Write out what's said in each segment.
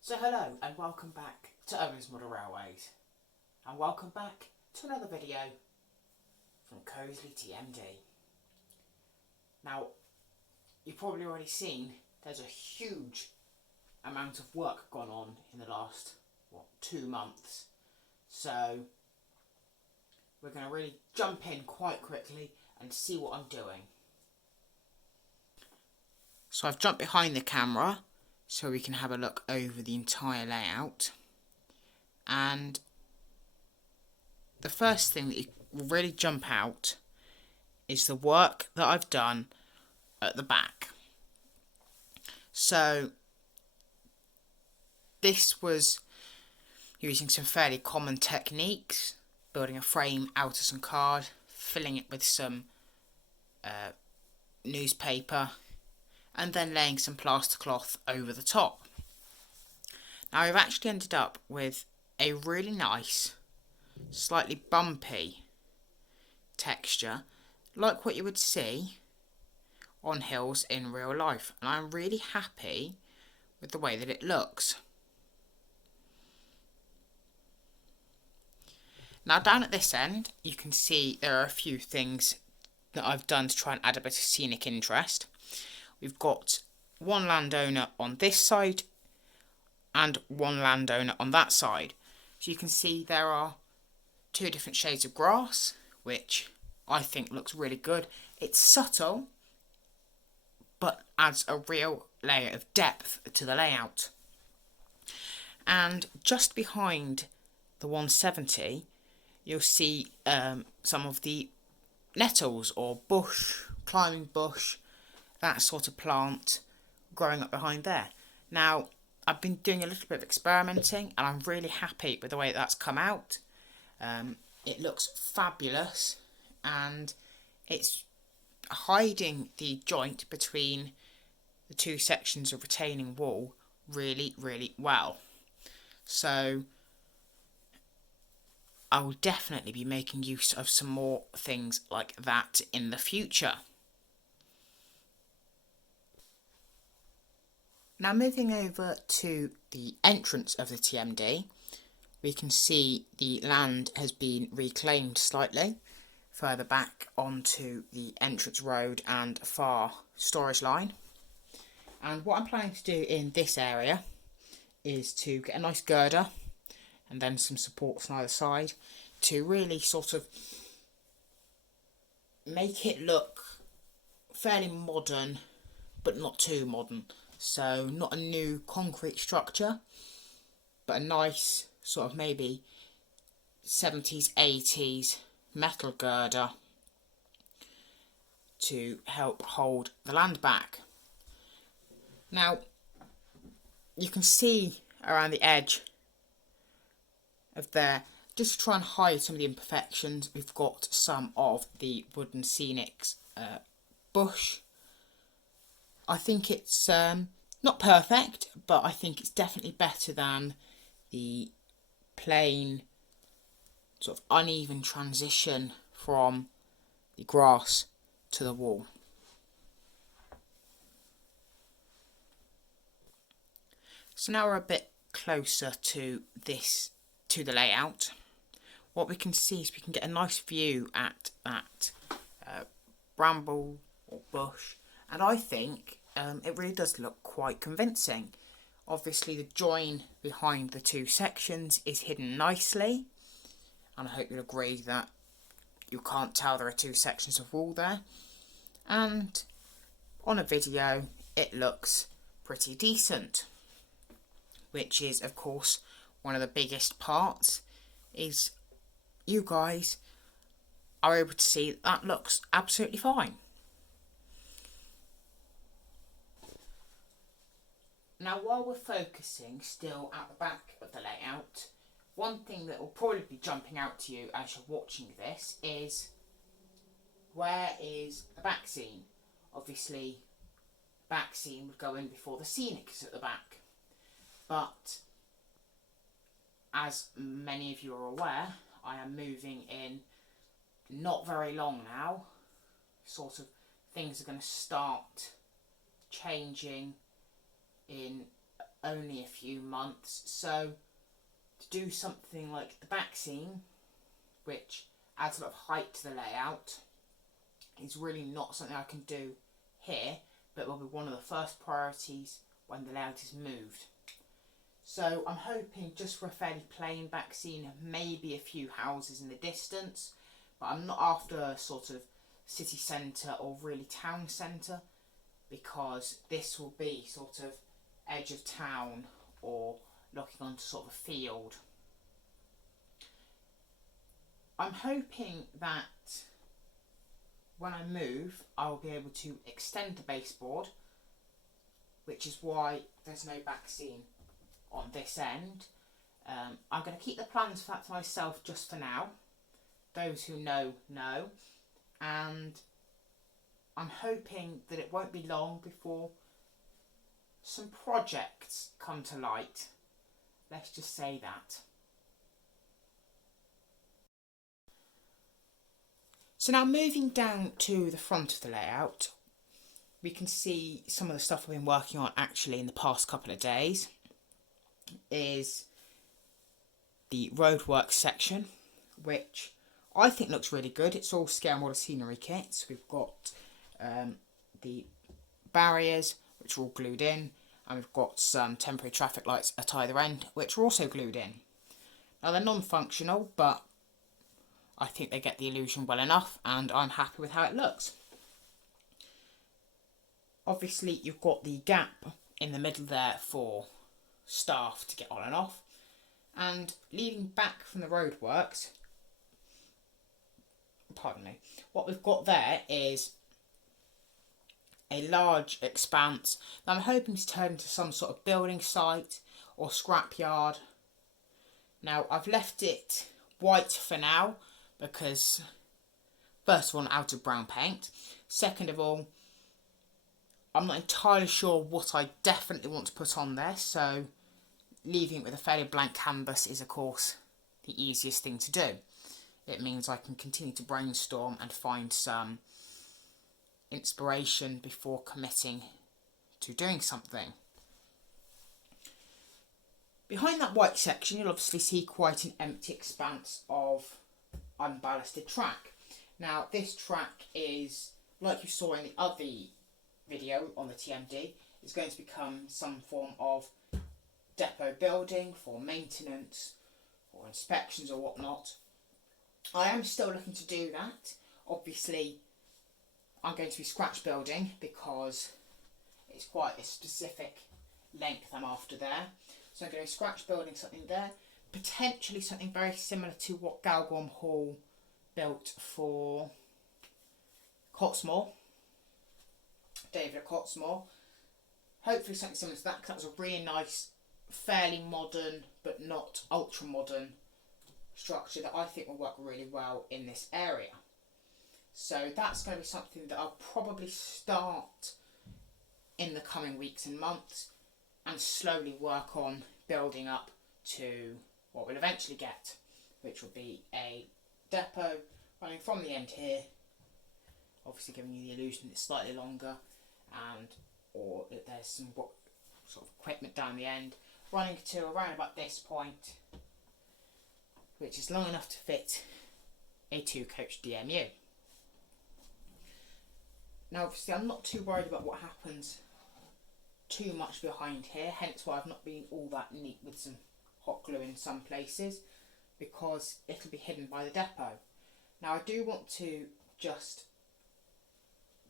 So hello and welcome back to Owen's Model Railways, and welcome back to another video from Coseley TMD. Now, you've probably already seen there's a huge amount of work gone on in the last 2 months, so we're going to really jump in quite quickly and see what I'm doing. So I've jumped behind the camera so we can have a look over the entire layout, and the first thing that will really jump out is the work that I've done at the back. So this was using some fairly common techniques, building a frame out of some card, filling it with some newspaper, and then laying some plaster cloth over the top. Now I've actually ended up with a really nice, slightly bumpy texture, like what you would see on hills in real life, and I'm really happy with the way that it looks. Now down at this end you can see there are a few things that I've done to try and add a bit of scenic interest. We've got one landowner on this side and one landowner on that side. So you can see there are two different shades of grass, which I think looks really good. It's subtle, but adds a real layer of depth to the layout. And just behind the 170, you'll see some of the nettles or bush, climbing bush, that sort of plant growing up behind there. Now, I've been doing a little bit of experimenting and I'm really happy with the way that's come out. It looks fabulous and it's hiding the joint between the two sections of retaining wall really, really well. So I will definitely be making use of some more things like that in the future. Now moving over to the entrance of the TMD, we can see the land has been reclaimed slightly further back onto the entrance road and far storage line. And what I'm planning to do in this area is to get a nice girder and then some supports on either side to really sort of make it look fairly modern but not too modern. So not a new concrete structure, but a nice sort of maybe 70s, 80s metal girder to help hold the land back. Now, you can see around the edge of there, just to try and hide some of the imperfections, we've got some of the wooden scenics bush. I think it's not perfect, but I think it's definitely better than the plain sort of uneven transition from the grass to the wall. So now we're a bit closer to the layout. What we can see is we can get a nice view at that bramble or bush, and I think it really does look quite convincing. Obviously the join behind the two sections is hidden nicely, and I hope you'll agree that you can't tell there are two sections of wall there, and on a video it looks pretty decent, which is of course one of the biggest parts, is you guys are able to see that looks absolutely fine. Now while we're focusing still at the back of the layout, one thing that will probably be jumping out to you as you're watching this is, where is the backscene? Obviously backscene would go in before the scenics at the back, but as many of you are aware, I am moving in not very long now. Sort of things are going to start changing in only a few months. So to do something like the Backscene, which adds a lot of height to the layout, is really not something I can do here, but will be one of the first priorities when the layout is moved. So I'm hoping just for a fairly plain Backscene, maybe a few houses in the distance, but I'm not after a sort of city centre or really town centre, because this will be sort of edge of town or looking onto sort of a field. I'm hoping that when I move, I will be able to extend the baseboard, which is why there's no Backscene on this end. I'm going to keep the plans for that to myself just for now. Those who know, know. And I'm hoping that it won't be long before some projects come to light. Let's just say that. So now moving down to the front of the layout, we can see some of the stuff I've been working on actually in the past couple of days is the roadworks section, which I think looks really good. It's all scale model scenery kits. We've got the barriers, which are all glued in, and we've got some temporary traffic lights at either end, which are also glued in. Now they're non-functional, but I think they get the illusion well enough, and I'm happy with how it looks. Obviously, you've got the gap in the middle there for staff to get on and off, and leading back from the roadworks, pardon me, what we've got there is a large expanse that I'm hoping to turn into some sort of building site or scrapyard. Now, I've left it white for now because, first of all, I'm out of brown paint. Second of all, I'm not entirely sure what I definitely want to put on there, so leaving it with a fairly blank canvas is, of course, the easiest thing to do. It means I can continue to brainstorm and find some inspiration before committing to doing something. Behind that white section, you'll obviously see quite an empty expanse of unballasted track. Now, this track is, like you saw in the other video on the TMD, is going to become some form of depot building for maintenance or inspections or whatnot. I am still looking to do that. Obviously, I'm going to be scratch building because it's quite a specific length I'm after there. So I'm going to be scratch building something there. Potentially something very similar to what Galgorm Hall built for Cotsmore. David at Cotsmore. Hopefully something similar to that, because that was a really nice, fairly modern but not ultra modern structure that I think will work really well in this area. So that's going to be something that I'll probably start in the coming weeks and months and slowly work on building up to what we'll eventually get, which will be a depot running from the end here, obviously giving you the illusion it's slightly longer, and or that there's some sort of equipment down the end, running to around about this point, which is long enough to fit a 2-coach DMU. Now obviously I'm not too worried about what happens too much behind here, hence why I've not been all that neat with some hot glue in some places, because it'll be hidden by the depot. Now I do want to just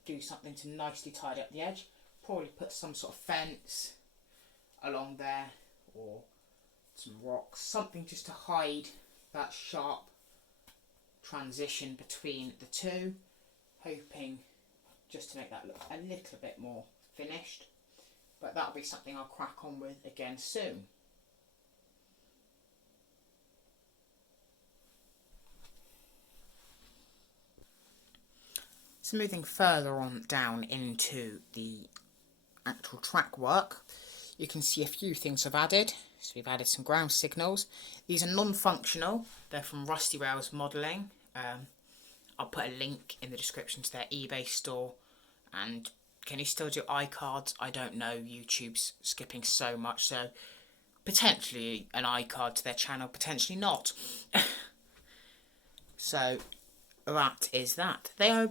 do something to nicely tidy up the edge, probably put some sort of fence along there or some rocks, something just to hide that sharp transition between the two, hoping just to make that look a little bit more finished, but that'll be something I'll crack on with again soon. So moving further on down into the actual track work, you can see a few things I've added. So we've added some ground signals. These are non-functional. They're from Rusty Rails Modelling. I'll put a link in the description to their eBay store and Can you still do iCards? I don't know. YouTube's skipping so much, so potentially an iCard to their channel, potentially not. So that is that. They are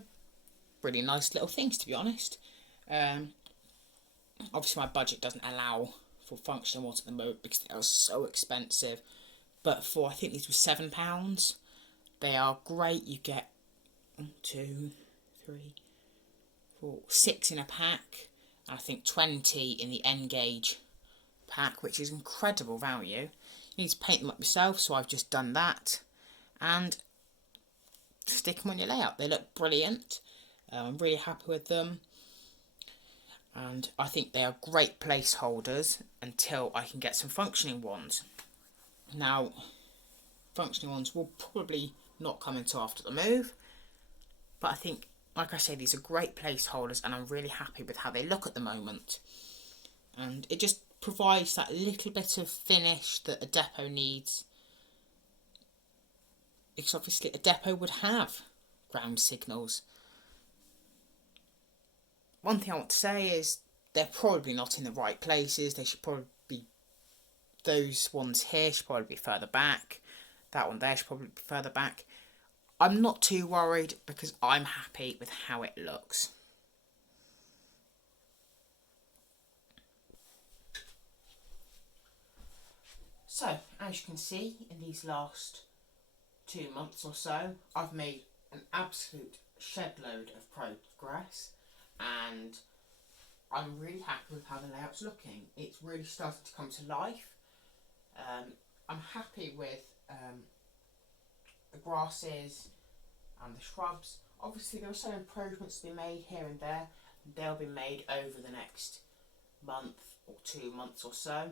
really nice little things, to be honest. Obviously my budget doesn't allow for functioning ones at the moment because they are so expensive. But for, I think these were £7. They are great. You get 1, 2, 3, 4, 6 in a pack. And I think 20 in the N-Gauge pack, which is incredible value. You need to paint them up yourself, so I've just done that. And stick them on your layout. They look brilliant. I'm really happy with them. And I think they are great placeholders until I can get some functioning ones. Now, functioning ones will probably not come until after the move. But I think, like I say, these are great placeholders and I'm really happy with how they look at the moment. And it just provides that little bit of finish that a depot needs. Because obviously a depot would have ground signals. One thing I want to say is they're probably not in the right places. They should probably be, those ones here should probably be further back. That one there should probably be further back. I'm not too worried because I'm happy with how it looks. So, as you can see, in these last 2 months or so, I've made an absolute shed load of progress, and I'm really happy with how the layout's looking. It's really started to come to life. I'm happy with the grasses and the shrubs. Obviously there are some improvements to be made here and there, and they'll be made over the next month or 2 months or so.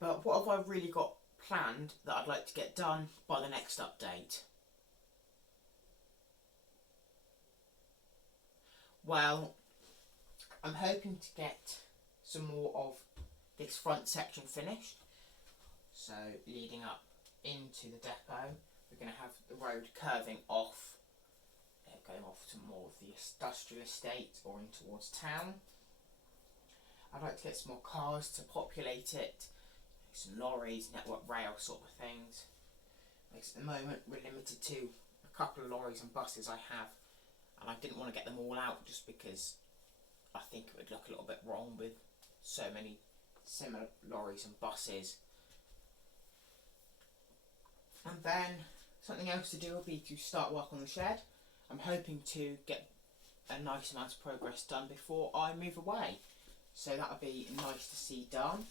But what have I really got planned that I'd like to get done by the next update? Well, I'm hoping to get some more of this front section finished. So leading up into the depot, we're going to have the road curving off, going off to more of the industrial estate or in towards town. I'd like to get some more cars to populate it, some lorries, network rail sort of things. Because at the moment we're limited to a couple of lorries and buses I have, and I didn't want to get them all out just because I think it would look a little bit wrong with so many similar lorries and buses. And then something else to do will be to start work on the shed. I'm hoping to get a nice amount of progress done before I move away, so that would be nice to see done.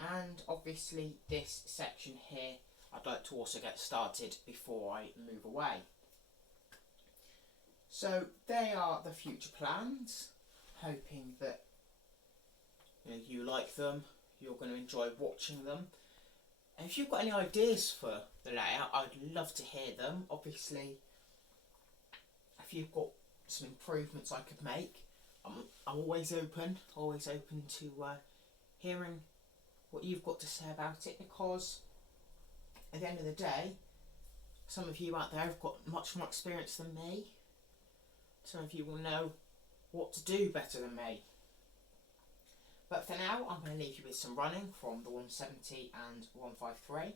And obviously this section here I'd like to also get started before I move away. So they are the future plans, hoping that you like them, you're going to enjoy watching them. And if you've got any ideas for the layout, I'd love to hear them. Obviously, if you've got some improvements I could make, I'm always open to hearing what you've got to say about it, because at the end of the day, some of you out there have got much more experience than me. Some of you will know what to do better than me. But for now, I'm going to leave you with some running from the 170 and 153.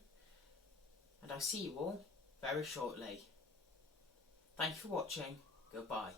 And I'll see you all very shortly. Thank you for watching. Goodbye.